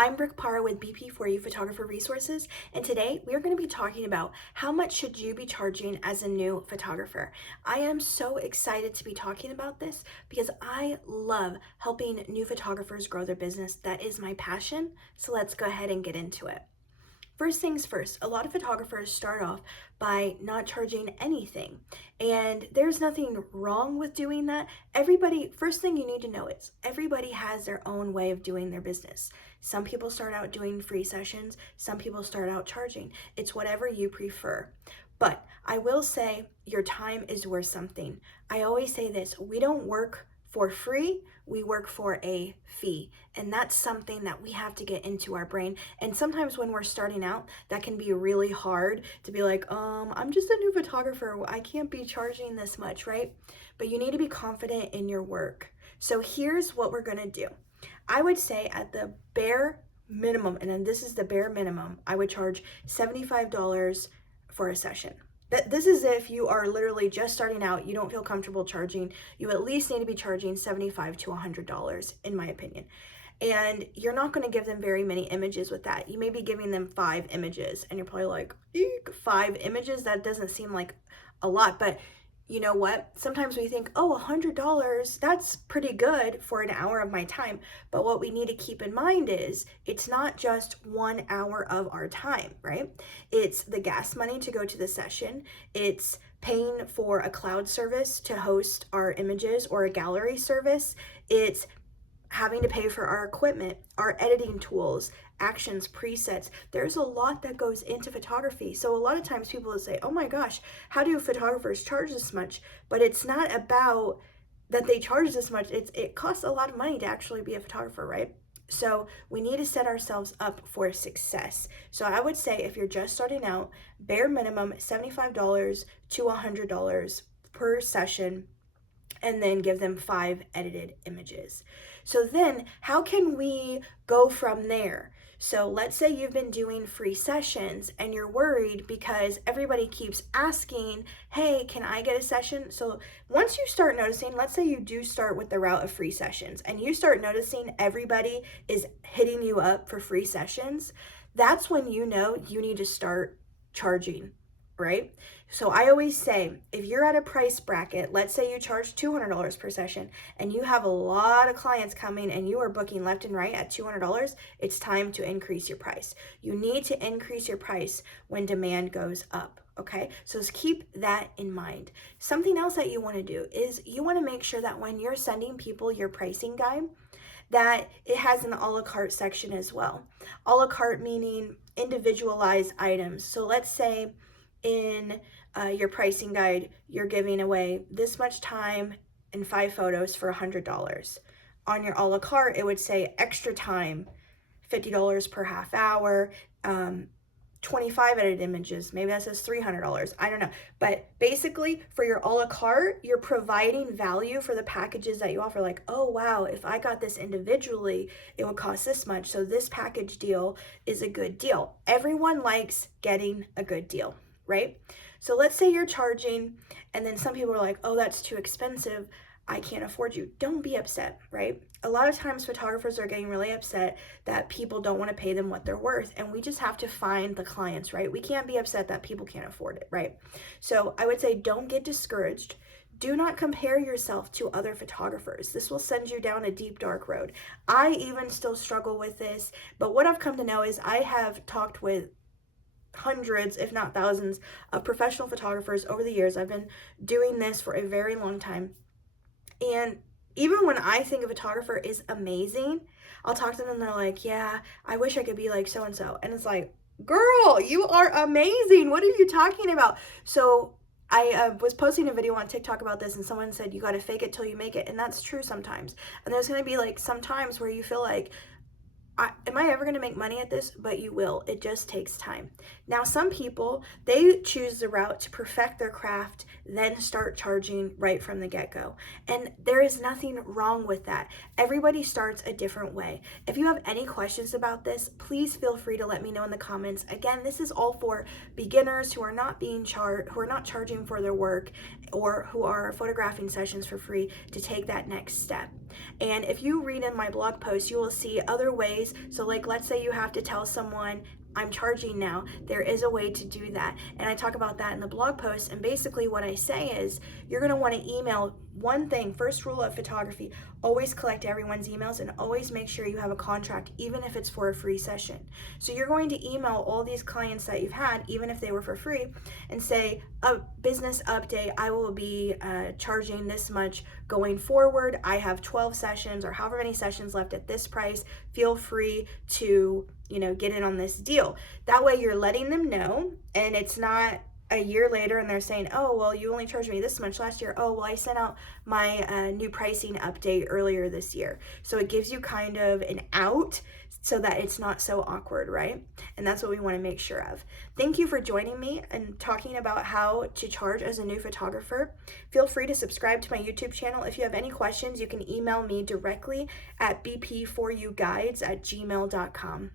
I'm Brooke Parra with BP4U Photographer Resources, and today we are going to be talking about how much should you be charging as a new photographer. I am so excited to be talking about this because I love helping new photographers grow their business. That is my passion, so let's go ahead and get into it. First things first, a lot of photographers start off by not charging anything, and there's nothing wrong with doing that. First thing you need to know is everybody has their own way of doing their business. Some people start out doing free sessions, some people start out charging. It's whatever you prefer. But I will say your time is worth something. I always say this, we don't work for free, we work for a fee. And that's something that we have to get into our brain. And sometimes when we're starting out, that can be really hard to be like, I'm just a new photographer, I can't be charging this much, right? But you need to be confident in your work. So here's what we're gonna do. I would say at the bare minimum, and then this is the bare minimum, I would charge $75 for a session. This is if you are literally just starting out, you don't feel comfortable charging, you at least need to be charging $75 to $100, in my opinion. And you're not going to give them very many images with that. You may be giving them 5 images, and you're probably like, eek, 5 images? That doesn't seem like a lot, but you know what? Sometimes we think, oh, $100, that's pretty good for an hour of my time. But what we need to keep in mind is it's not just 1 hour of our time, right? It's the gas money to go to the session. It's paying for a cloud service to host our images or a gallery service. It's having to pay for our equipment, our editing tools, actions, presets. There's a lot that goes into photography. So a lot of times people will say, oh my gosh, how do photographers charge this much? But it's not about that they charge this much. It costs a lot of money to actually be a photographer, right? So we need to set ourselves up for success. So I would say if you're just starting out, bare minimum $75 to $100 per session, and then give them 5 edited images. So then how can we go from there? So let's say you've been doing free sessions and you're worried because everybody keeps asking, hey, can I get a session? So once you start noticing, let's say you do start with the route of free sessions and you start noticing everybody is hitting you up for free sessions, that's when you know you need to start charging, right? So I always say, if you're at a price bracket, let's say you charge $200 per session and you have a lot of clients coming and you are booking left and right at $200, it's time to increase your price. You need to increase your price when demand goes up, okay? So just keep that in mind. Something else that you want to do is you want to make sure that when you're sending people your pricing guide, that it has an a la carte section as well. A la carte meaning individualized items. So let's say in your pricing guide, you're giving away this much time and 5 photos for $100. On your a la carte, it would say extra time, $50 per half hour, 25 edited images, maybe that says $300, I don't know. But basically for your a la carte, you're providing value for the packages that you offer. Like, oh wow, if I got this individually, it would cost this much. So this package deal is a good deal. Everyone likes getting a good deal, right? So let's say you're charging and then some people are like, oh, that's too expensive, I can't afford you. Don't be upset, right? A lot of times photographers are getting really upset that people don't want to pay them what they're worth, and we just have to find the clients, right? We can't be upset that people can't afford it, right? So I would say don't get discouraged. Do not compare yourself to other photographers. This will send you down a deep, dark road. I even still struggle with this, but what I've come to know is I have talked with hundreds, if not thousands, of professional photographers over the years. I've been doing this for a very long time. And even when I think a photographer is amazing, I'll talk to them and they're like, yeah, I wish I could be like so-and-so. And it's like, girl, you are amazing. What are you talking about? So I was posting a video on TikTok about this and someone said, you got to fake it till you make it. And that's true sometimes. And there's going to be like some times where you feel like, am I ever going to make money at this? But you will. It just takes time. Now, some people, they choose the route to perfect their craft, then start charging right from the get-go. And there is nothing wrong with that. Everybody starts a different way. If you have any questions about this, please feel free to let me know in the comments. Again, this is all for beginners who are not charging for their work, or who are photographing sessions for free, to take that next step. And if you read in my blog post, you will see other ways. So like, let's say you have to tell someone, I'm charging now. There is a way to do that. And I talk about that in the blog post. And basically what I say is you're going to want to email one thing. First rule of photography, always collect everyone's emails and always make sure you have a contract, even if it's for a free session. So you're going to email all these clients that you've had, even if they were for free, and say, a business update, I will be charging this much going forward. I have 12 sessions or however many sessions left at this price. Feel free to get in on this deal. That way you're letting them know, and it's not a year later and they're saying, oh, well, you only charged me this much last year. Oh, well, I sent out my new pricing update earlier this year. So it gives you kind of an out so that it's not so awkward, right? And that's what we want to make sure of. Thank you for joining me and talking about how to charge as a new photographer. Feel free to subscribe to my YouTube channel. If you have any questions, you can email me directly at bp4uguides@gmail.com.